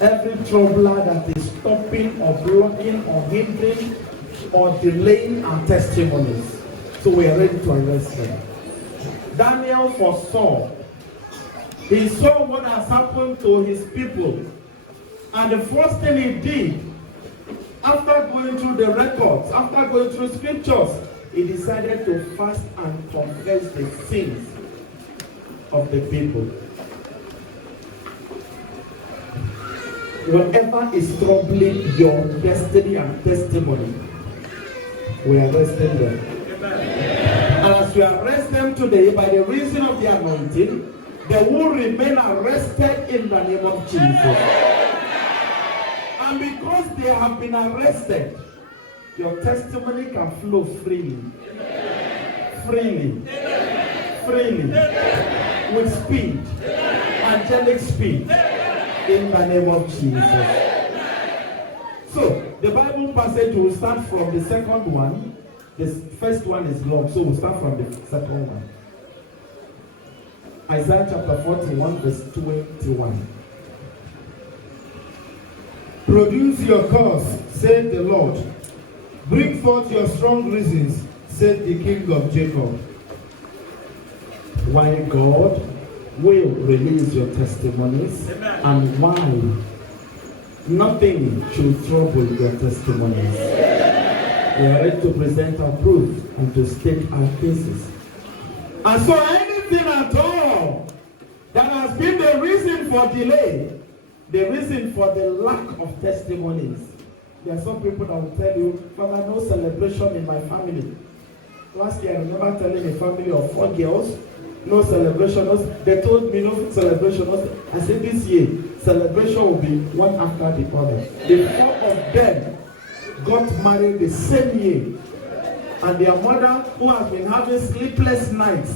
Every troubler that is stopping or blocking or hindering or delaying our testimonies. So we are ready to arrest them. Daniel foresaw. He saw what has happened to his people. And the first thing he did, after going through the records, after going through scriptures, he decided to fast and confess the sins of the people. Whatever is troubling your destiny and testimony, we arrest them. And as we arrest them today, by the reason of the anointing, they will remain arrested in the name of Jesus. And because they have been arrested, your testimony can flow freely. Freely. Freely. With speed. Angelic speed. In the name of Jesus. So, the Bible passage will start from the second one. The first one is long, so we'll start from the second one. Isaiah chapter 41, verse 21. Produce your cause, said the Lord. Bring forth your strong reasons, said the King of Jacob. Why God will release your testimonies. Amen. And why nothing should trouble your testimonies. We are ready to present our proof and to state our cases. And so anything at all that has been the reason for delay, the reason for the lack of testimonies. There are some people that will tell you, Father, no celebration in my family. Last year I remember telling a family of 4 girls, no celebration. They told me no celebration. I said this year, celebration will be one after the other. The 4 of them got married the same year. And their mother, who has been having sleepless nights,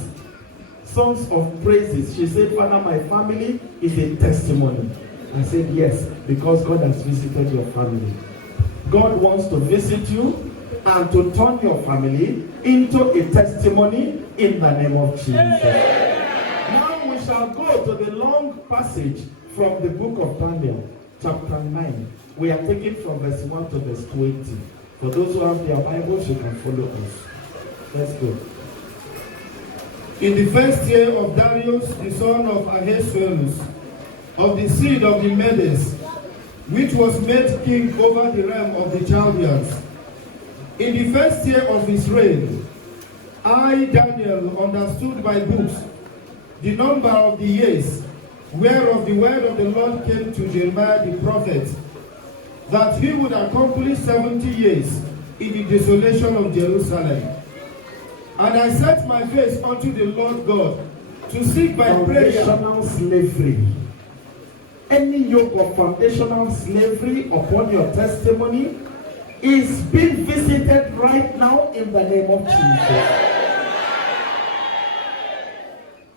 songs of praises, she said, Father, my family is a testimony. I said, yes, because God has visited your family. God wants to visit you and to turn your family into a testimony in the name of Jesus. Now we shall go to the long passage from the book of Daniel, chapter 9. We are taking from verse 1 to verse 20. For those who have their Bibles, you can follow us. Let's go. In the first year of Darius, the son of Ahasuerus, of the seed of the Medes, which was made king over the realm of the Chaldeans, in the first year of his reign, I, Daniel, understood by books the number of the years whereof the word of the Lord came to Jeremiah the prophet, that he would accomplish 70 years in the desolation of Jerusalem. And I set my face unto the Lord God to seek by prayer. Foundational slavery. Any yoke of foundational slavery upon your testimony is being visited right now in the name of Jesus.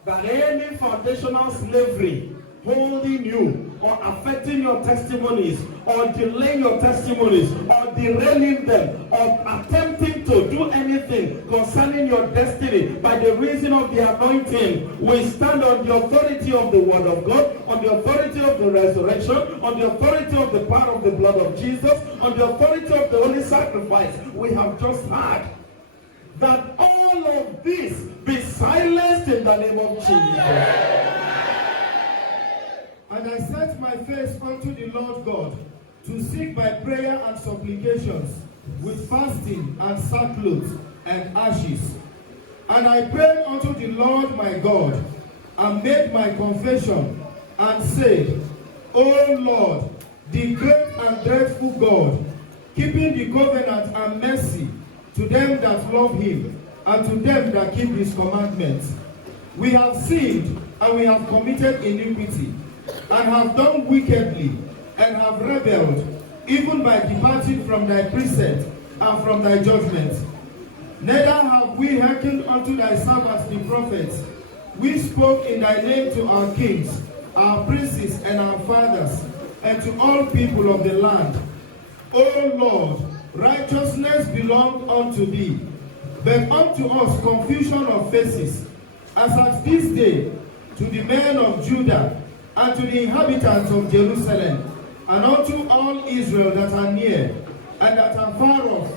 That any foundational slavery holding you or affecting your testimonies or delaying your testimonies or derailing them or attempting to do anything concerning your destiny by the reason of the anointing, we stand on the authority of the word of God, on the authority of the resurrection, on the authority of the power of the blood of Jesus, on the authority of the holy sacrifice. We have just heard that all of this be silenced in the name of Jesus. And I set my face unto the Lord God to seek by prayer and supplications with fasting and sackcloth and ashes. And I prayed unto the Lord my God and made my confession and said, O Lord, the great and dreadful God, keeping the covenant and mercy to them that love him and to them that keep his commandments. We have sinned and we have committed iniquity, and have done wickedly, and have rebelled, even by departing from thy precepts and from thy judgments. Neither have we hearkened unto thy servants the prophets. We spoke in thy name to our kings, our princes, and our fathers, and to all people of the land. O Lord, righteousness belonged unto thee, but unto us confusion of faces, as at this day to the men of Judah, and to the inhabitants of Jerusalem, and unto all Israel that are near, and that are far off,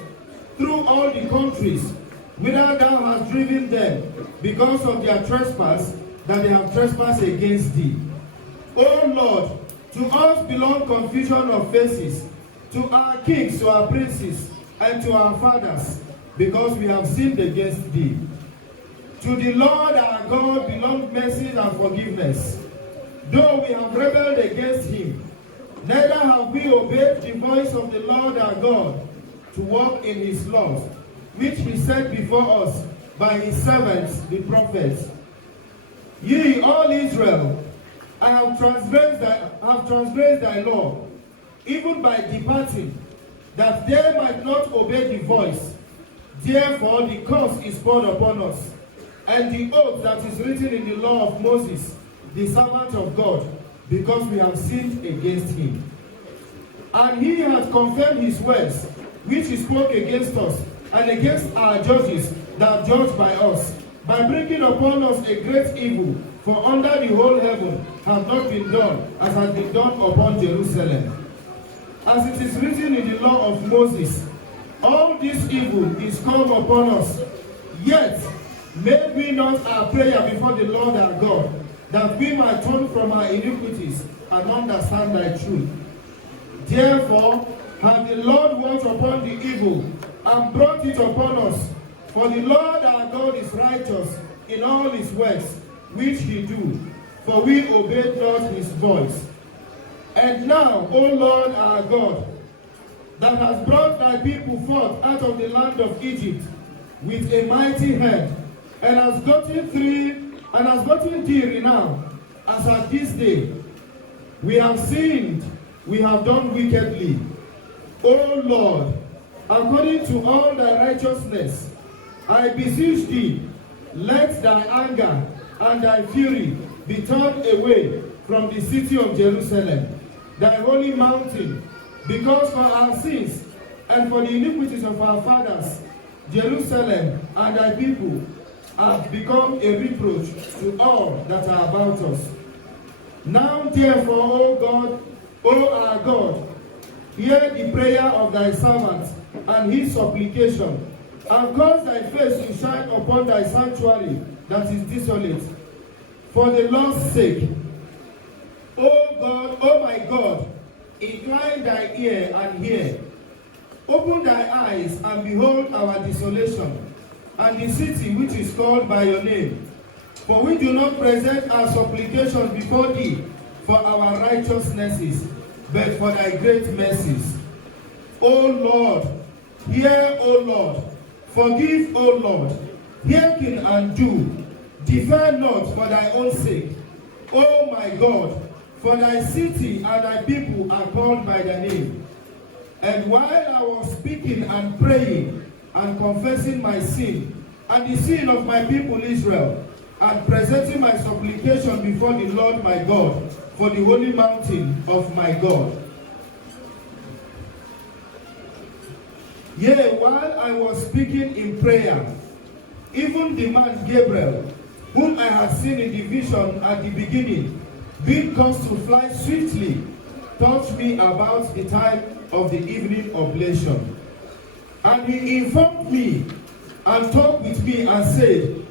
through all the countries, whither thou hast driven them, because of their trespass, that they have trespassed against thee. O Lord, to us belong confusion of faces, to our kings, to our princes, and to our fathers, because we have sinned against thee. To the Lord our God belong mercy and forgiveness, though we have rebelled against him. Neither have we obeyed the voice of the Lord our God to walk in his laws, which he set before us by his servants the prophets. Ye all Israel, I have transgressed thy law, even by departing, that they might not obey the voice. Therefore the curse is poured upon us, and the oath that is written in the law of Moses, the servant of God, because we have sinned against him. And he hath confirmed his words, which he spoke against us, and against our judges that judge by us, by bringing upon us a great evil, for under the whole heaven hath not been done as has been done upon Jerusalem. As it is written in the law of Moses, all this evil is come upon us. Yet made we not our prayer before the Lord our God, that we might turn from our iniquities and understand thy truth. Therefore hath the Lord watched upon the evil and brought it upon us. For the Lord our God is righteous in all his works which he do, for we obeyed not his voice. And now, O Lord our God, that has brought thy people forth out of the land of Egypt with a mighty hand, and has gotten thee renown, as at this day. We have sinned, we have done wickedly. O Lord, according to all thy righteousness, I beseech thee, let thy anger and thy fury be turned away from the city of Jerusalem, thy holy mountain, because for our sins and for the iniquities of our fathers, Jerusalem and thy people have become a reproach to all that are about us. Now therefore, O God, O our God, hear the prayer of thy servant and his supplication, and cause thy face to shine upon thy sanctuary that is desolate, for the Lord's sake. O God, O my God, incline thy ear and hear. Open thy eyes and behold our desolation, and the city which is called by your name. For we do not present our supplications before thee for our righteousnesses, but for thy great mercies. O Lord, hear, O Lord, forgive, O Lord, hearken and do. Defer not for thy own sake. O my God, for thy city and thy people are called by thy name. And while I was speaking and praying and confessing my sin and the sin of my people Israel, and presenting my supplication before the Lord my God for the holy mountain of my God. Yea, while I was speaking in prayer, even the man Gabriel, whom I had seen in the vision at the beginning, being caused to fly swiftly, touched me about the time of the evening oblation. And he informed me and talked with me and said,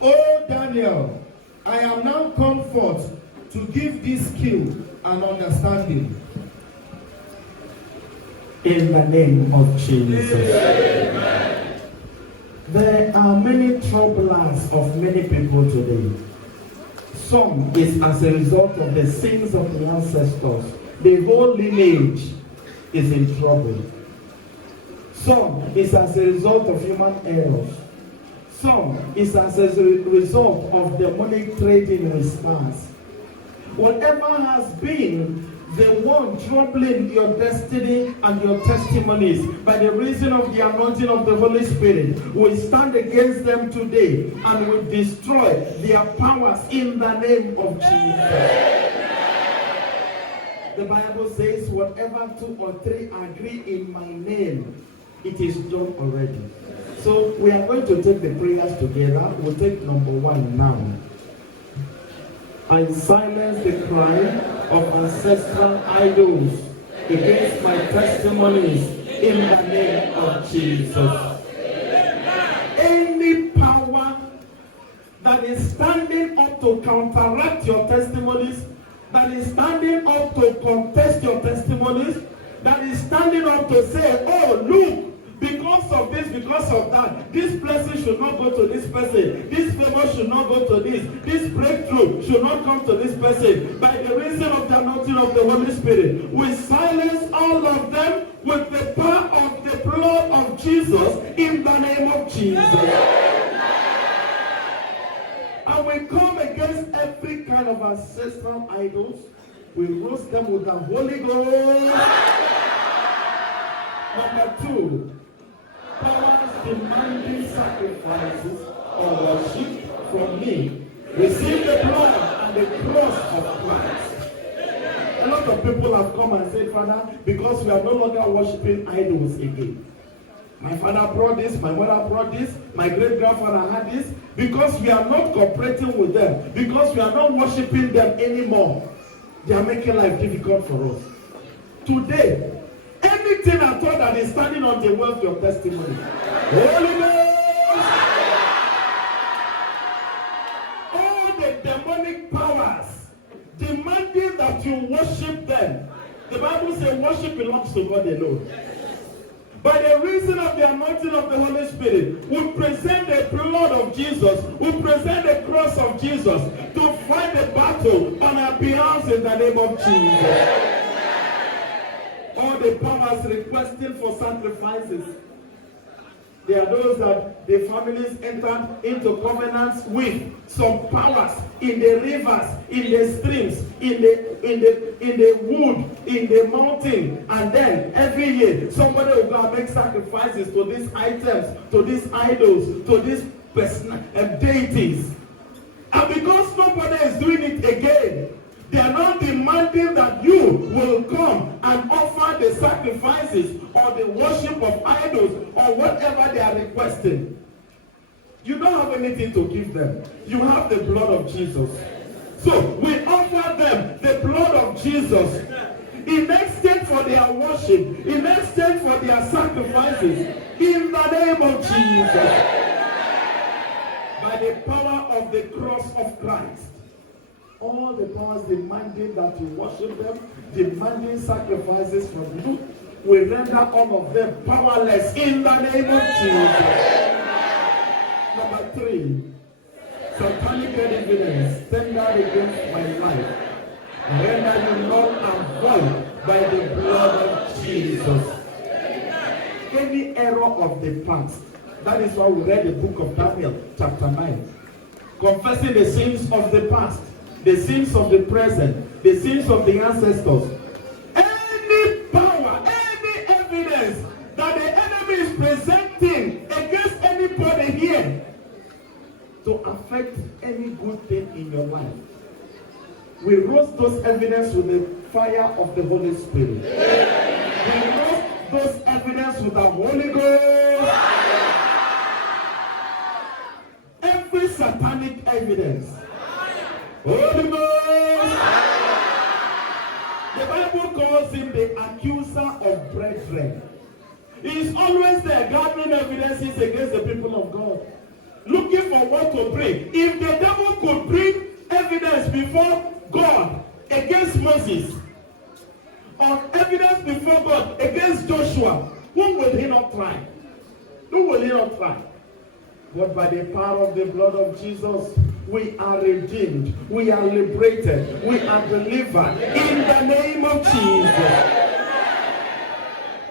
O Daniel, I am now come forth to give thee skill and understanding. In the name of Jesus. Amen. There are many troublers of many people today. Some is as a result of the sins of the ancestors. The whole lineage is in trouble. Some is as a result of human errors. Some is as a result of demonic trading with stars. Whatever has been the one troubling your destiny and your testimonies, by the reason of the anointing of the Holy Spirit, we stand against them today and we destroy their powers in the name of Jesus. The Bible says, whatever 2 or 3 agree in my name, it is done already. So we are going to take the prayers together. We'll take number 1 now. I silence the cry of ancestral idols against my testimonies in the name of Jesus. Any power that is standing up to counteract your testimonies, that is standing up to contest your testimonies, that is standing up to say, oh, look, because of this, because of that, this blessing should not go to this person, this favor should not go to this breakthrough should not come to this person. By the reason of the anointing of the Holy Spirit, we silence all of them with the power of the blood of Jesus in the name of Jesus. And we come against every kind of ancestral idols. We roast them with the Holy Ghost. Number 2, powers demanding sacrifices or worship from me. Receive the blood and the cross of Christ. A lot of people have come and said, Father, because we are no longer worshiping idols again. My father brought this, my mother brought this, my great-grandfather had this. Because we are not cooperating with them, because we are not worshiping them anymore, they are making life difficult for us. Today, anything at all that is standing on the way of your testimony, Holy Ghost, all the demonic powers demanding that you worship them. The Bible says worship belongs to God alone. By the reason of the anointing of the Holy Spirit, we present the blood of Jesus, we present the cross of Jesus to fight the battle on our behalf in the name of Jesus. All the powers requesting for sacrifices, there are those that the families entered into covenants with some powers in the rivers, in the streams, in the wood, in the mountain, and then every year somebody will go and make sacrifices to these items, to these idols, to these deities. And because nobody is doing it again, they are not demanding that you will come and offer the sacrifices or the worship of idols or whatever they are requesting. You don't have anything to give them. You have the blood of Jesus. So we offer them the blood of Jesus in exchange for their worship, in exchange for their sacrifices, in the name of Jesus. By the power of the cross of Christ. All the powers demanding that you worship them, demanding sacrifices from you, we render all of them powerless in the name of Jesus. Number 3, satanic evidence tendered against my life, render you null and void by the blood of Jesus. Any error of the past, that is why we read the book of Daniel, chapter 9, confessing the sins of the past, the sins of the present, the sins of the ancestors. Any power, any evidence that the enemy is presenting against anybody here to affect any good thing in your life, we roast those evidence with the fire of the Holy Spirit. We roast those evidence with the Holy Ghost. Every satanic evidence, Holy Ghost. The Bible calls him the accuser of brethren. He is always there gathering evidences against the people of God, looking for what to bring. If the devil could bring evidence before God against Moses, or evidence before God against Joshua, who will he not try? Who will he not try? But by the power of the blood of Jesus, we are redeemed, we are liberated, we are delivered in the name of Jesus.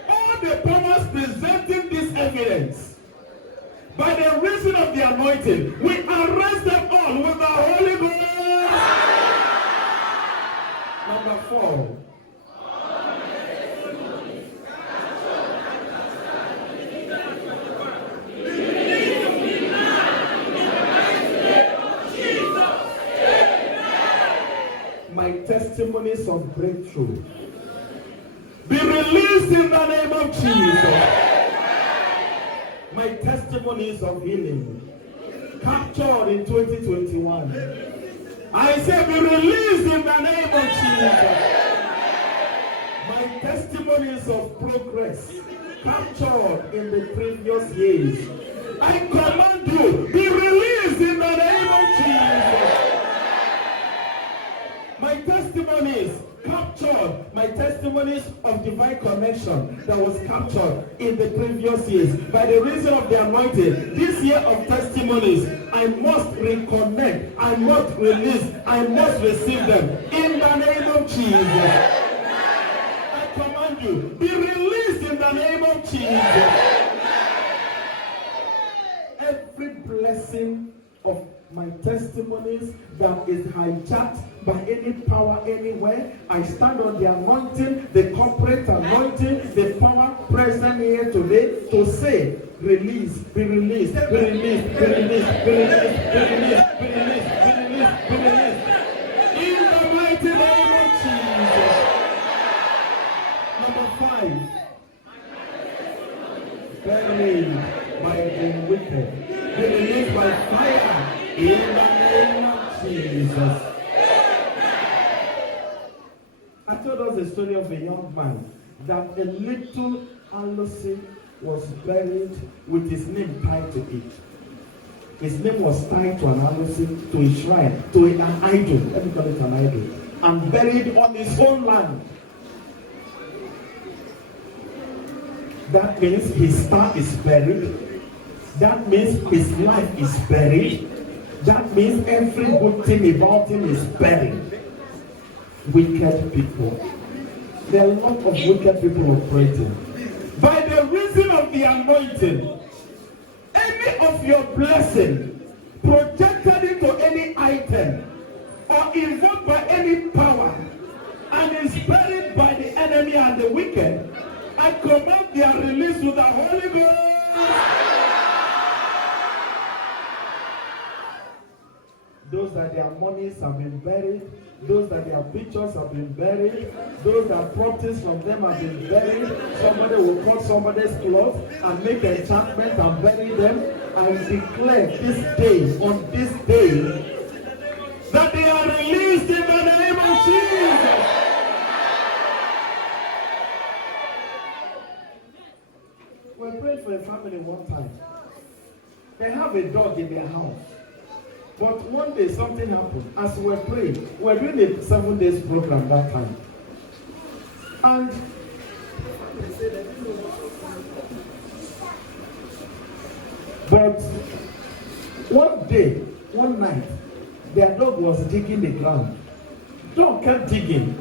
All the powers presenting this evidence, by the reason of the anointing, we arrest them all with the Holy Ghost. Number 4. My testimonies of breakthrough be released in the name of Jesus. My testimonies of healing captured in 2021. I say be released in the name of Jesus. My testimonies of progress captured in the previous years, I command you, be released in the name of Jesus. My testimonies captured, my testimonies of divine connection that was captured in the previous years by the reason of the anointing. This year of testimonies, I must reconnect, I must release, I must receive them in the name of Jesus. I command you, be released in the name of Jesus. Every blessing of my testimonies that is hijacked by any power anywhere, I stand on the anointing, the corporate anointing, the power present here today to say, release, be released, be released, be released, be released, be released, be released, be released, be released. In the mighty name of Jesus. Number 5. Buried by the wicked. Be released by fire in the name of Jesus. I told us the story of a young man that a little Alosi was buried with his name tied to it. His name was tied to an Alosi, to a shrine, to an idol, let me call it an idol, and buried on his own land. That means his star is buried. That means his life is buried. That means every good thing about him is buried. Wicked people. There are a lot of wicked people operating. By the reason of the anointing, any of your blessing projected into any item or invoked by any power and is buried by the enemy and the wicked, I command their release to the Holy Ghost. Those that their monies have been buried, those that their pictures have been buried, those that properties from them have been buried. Somebody will cut somebody's clothes and make enchantment and bury them. I declare this day, on this day, that they are released in the name of Jesus. We prayed for a family one time. They have a dog in their house. But one day something happened. As we were praying, we were doing a 7 days program that time. And but one day, one night, their dog was digging the ground. Dog kept digging.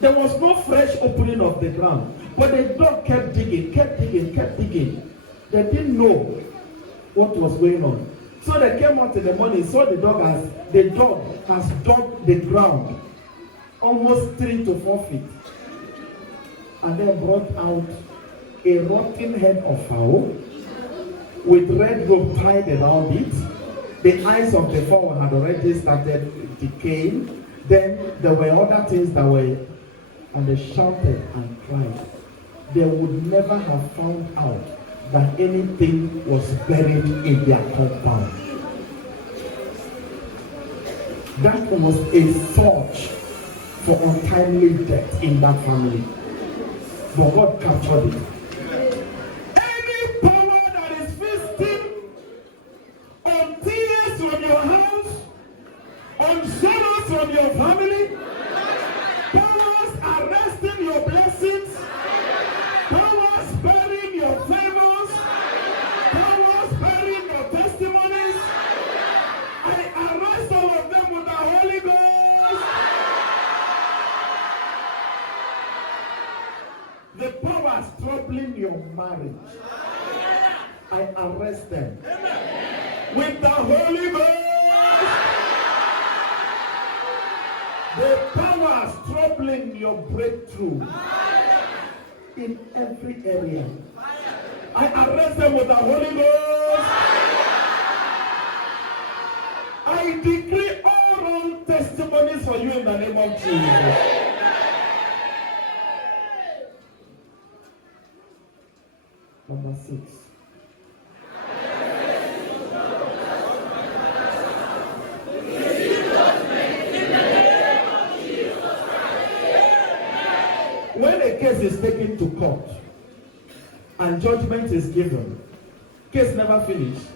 There was no fresh opening of the ground. But the dog kept digging, kept digging, kept digging. They didn't know what was going on. So they came out in the morning, saw the dog has dug the ground almost 3 to 4 feet. And then brought out a rotten head of fowl with red rope tied around it. The eyes of the fowl had already started decaying. Then there were other things that were, and they shouted and cried. They would never have found out that anything was buried in their compound. That was a search for untimely death in that family. But God captured it. Any power that is feasting on tears from your house, on sorrows from your family, powers arresting your blessings, powers burying your favors, powers burying your testimonies, I arrest all of them with the Holy Ghost. The powers troubling your marriage, I arrest them with the Holy Ghost. The powers troubling your breakthrough in every area, I arrest them with the Holy Ghost. I decree all wrong testimonies for you in the name of Jesus. Number 6. when a case is taken to court and judgment is given, case never finished.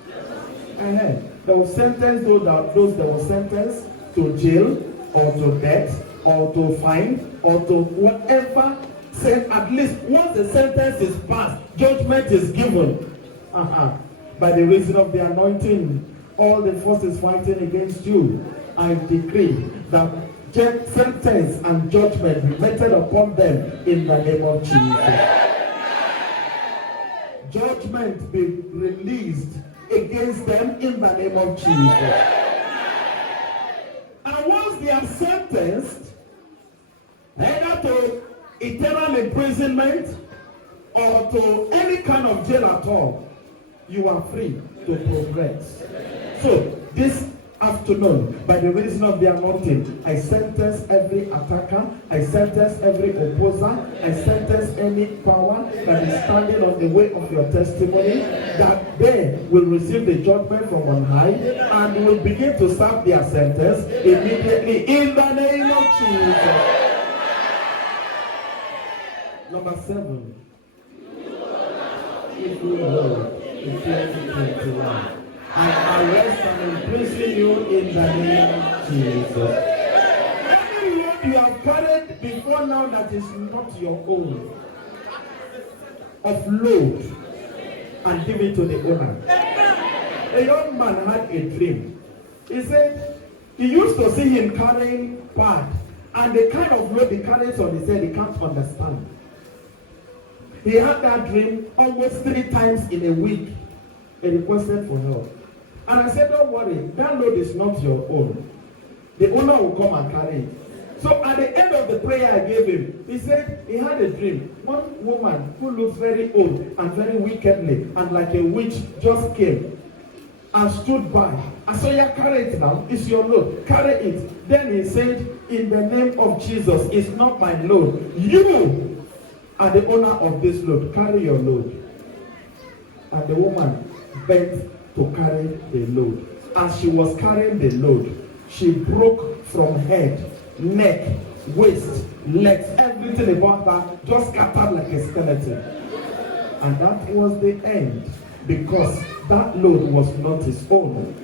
They will sentence those that were sentenced to jail or to death or to fine or to whatever. At least once the sentence is passed, judgment is given. By the reason of the anointing, all the forces fighting against you, I decree that sentence and judgment be meted upon them in the name of Jesus. Judgment be released against them in the name of Jesus. And once they are sentenced, either to eternal imprisonment or to any kind of jail at all, you are free to progress. So this afternoon, by the reason of the anointing, I sentence every attacker, I sentence every opposer, I sentence any power that is standing on the way of your testimony, that they will receive the judgment from on high and will begin to serve their sentence immediately in the name of Jesus. Number 7. If you hold in 2021, I arrest and imprison you in the name of Jesus. Any load you have carried before now that is not your own, offload and give it to the owner. A young man had a dream. He said he used to see him carrying pad, and the kind of load he carries on his head he can't understand. He had that dream almost 3 times in a week. He requested for help. And I said, don't worry, that load is not your own. The owner will come and carry it. So at the end of the prayer I gave him, he said he had a dream. One woman who looks very old and very wickedly and like a witch just came and stood by. I said, yeah, carry it now. It's your load. Carry it. Then he said, in the name of Jesus, it's not my load. You are the owner of this load. Carry your load. And the woman bent to carry the load. As she was carrying the load, she broke from head, neck, waist, legs, everything about her just scattered like a skeleton. And that was the end, because that load was not his own.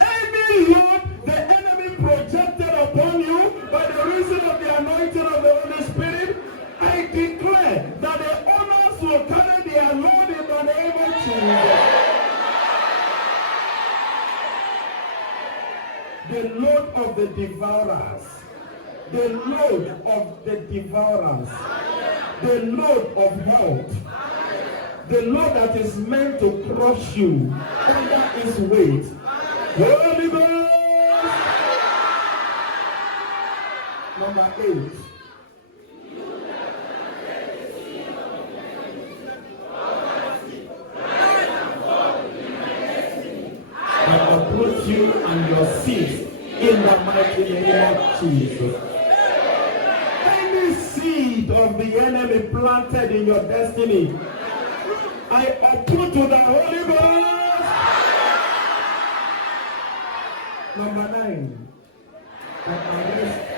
Any load the enemy projected upon you by the reason of the anointing of the Holy Spirit, I declare that the owners will carry their load in the name of Jesus. The load of the devourers, the load of the devourers, the load of health, the load that is meant to crush you under his weight. Holy Ghost! Number 8. I uproot you and your seeds in the mighty name of Jesus. Any seed of the enemy planted in your destiny, I uproot to the Holy Ghost. Number 9. I arrest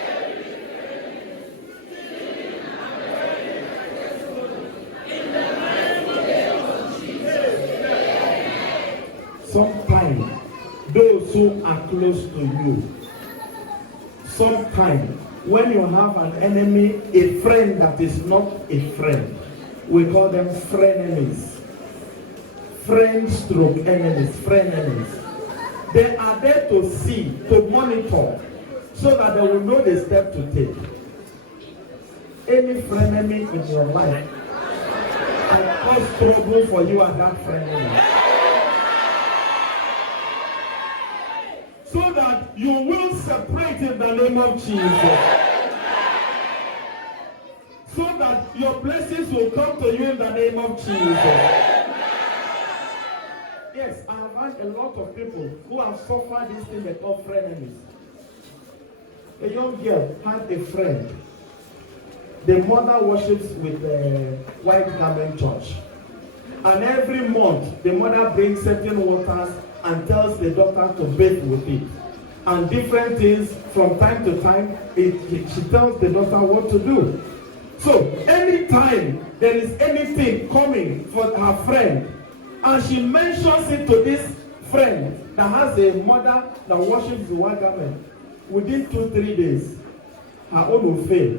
sometimes those who are close to you, sometimes when you have an enemy, a friend that is not a friend, we call them frenemies. Friends stroke enemies, frenemies. They are there to see, to monitor, so that they will know the step to take. Any frenemy in your life can cause trouble for you and that frenemy. So that you will separate in the name of Jesus. So that your blessings will come to you in the name of Jesus. Yes, I have had a lot of people who have suffered this thing they call frenemies. A young girl had a friend. The mother worships with the White Garment Church. And every month, the mother brings certain waters and tells the daughter to bathe with it. And different things from time to time, she tells the daughter what to do. So anytime there is anything coming for her friend, and she mentions it to this friend that has a mother that worships the white garment, within 2-3 days, her own will fail,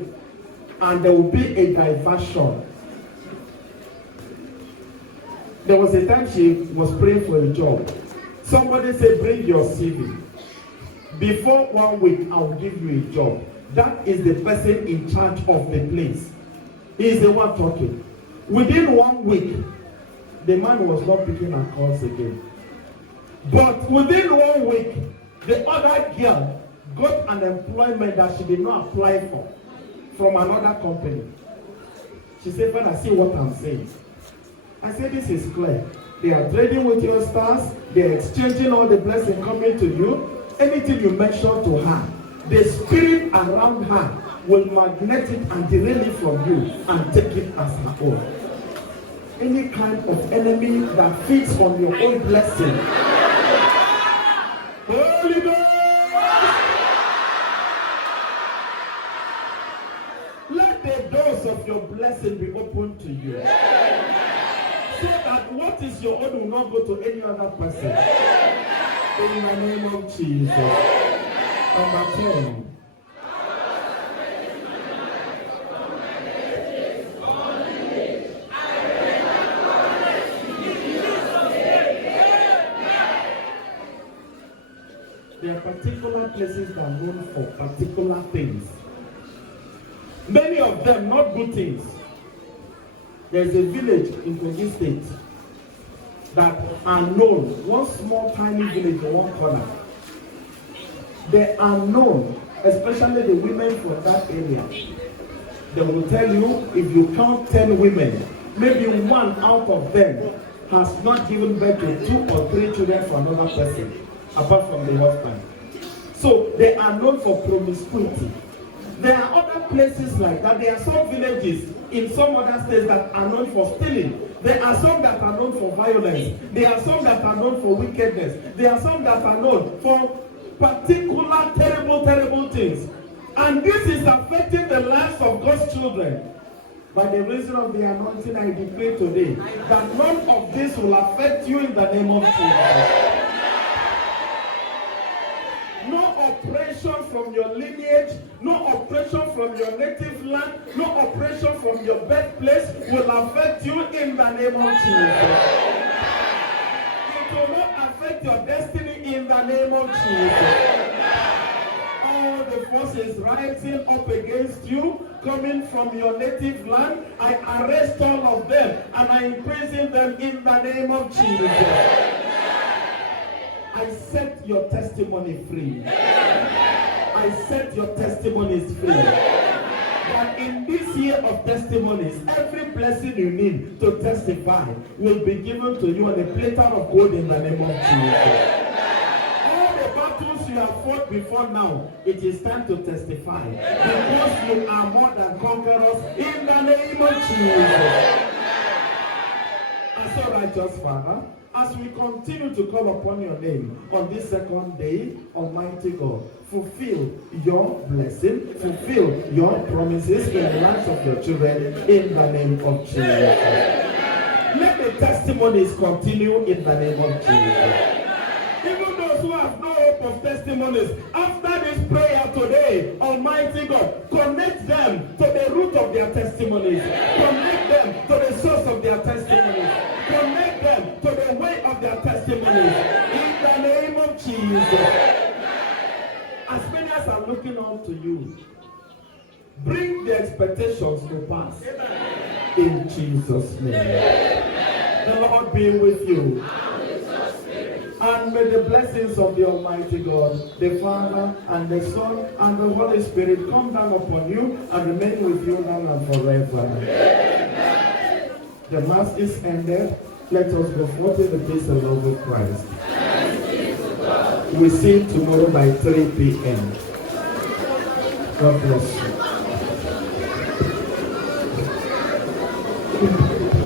and there will be a diversion. There was a time she was praying for a job. Somebody said, bring your CV. Before 1 week, I will give you a job. That is the person in charge of the place. He is the one talking. Within 1 week, the man was not picking her calls again. But within 1 week, the other girl got an employment that she did not apply for from another company. She said, Father, see what I'm saying. I said, this is clear. They are trading with your stars. They are exchanging all the blessings coming to you. Anything you mention to her, the spirit around her will magnet it and derail it from you and take it as her own. Any kind of enemy that feeds on your own blessing, Holy Ghost, let the doors of your blessing be open to you. So that what is your own will not go to any other person. In the name of Jesus. Number 10. There are particular places that are known for particular things. Many of them not good things. There is a village in Kogi State that are known, one small tiny village in one corner. They are known, especially the women from that area. They will tell you, if you count 10 women, maybe 1 out of them has not given birth to 2 or 3 children for another person, apart from the husband. So they are known for promiscuity. There are other places like that. There are some villages in some other states that are known for stealing. There are some that are known for violence. There are some that are known for wickedness. There are some that are known for particular terrible things. And this is affecting the lives of God's children. By the reason of the anointing, I declare today that none of this will affect you in the name of Jesus. No oppression from your lineage, no oppression from your native land, no oppression from your birthplace will affect you in the name of Jesus. It will not affect your destiny in the name of Jesus. All the forces rising up against you, coming from your native land, I arrest all of them and I imprison them in the name of Jesus. I set your testimony free. I set your testimonies free. That in this year of testimonies, every blessing you need to testify will be given to you on a platter of gold in the name of Jesus. All the battles you have fought before now, it is time to testify. Because you are more than conquerors in the name of Jesus. And so, righteous Father, as we continue to call upon your name on this second day, Almighty God, fulfill your blessing, fulfill your promises in the lives of your children in the name of Jesus. Let the testimonies continue in the name of Jesus. Even those who have no hope of testimonies, after this prayer today, Almighty God, connect them to the root of their testimonies. Connect them to the source of their testimonies. Connect them to the way of their testimonies. In the name of Jesus. As many as are looking on to you, bring the expectations to pass. In Jesus' name. The Lord be with you. And may the blessings of the Almighty God, the Father and the Son and the Holy Spirit come down upon you and remain with you now and forever. The Mass is ended. Let us go forth in the peace and love of Christ. We see you tomorrow by 3 p.m. God bless you.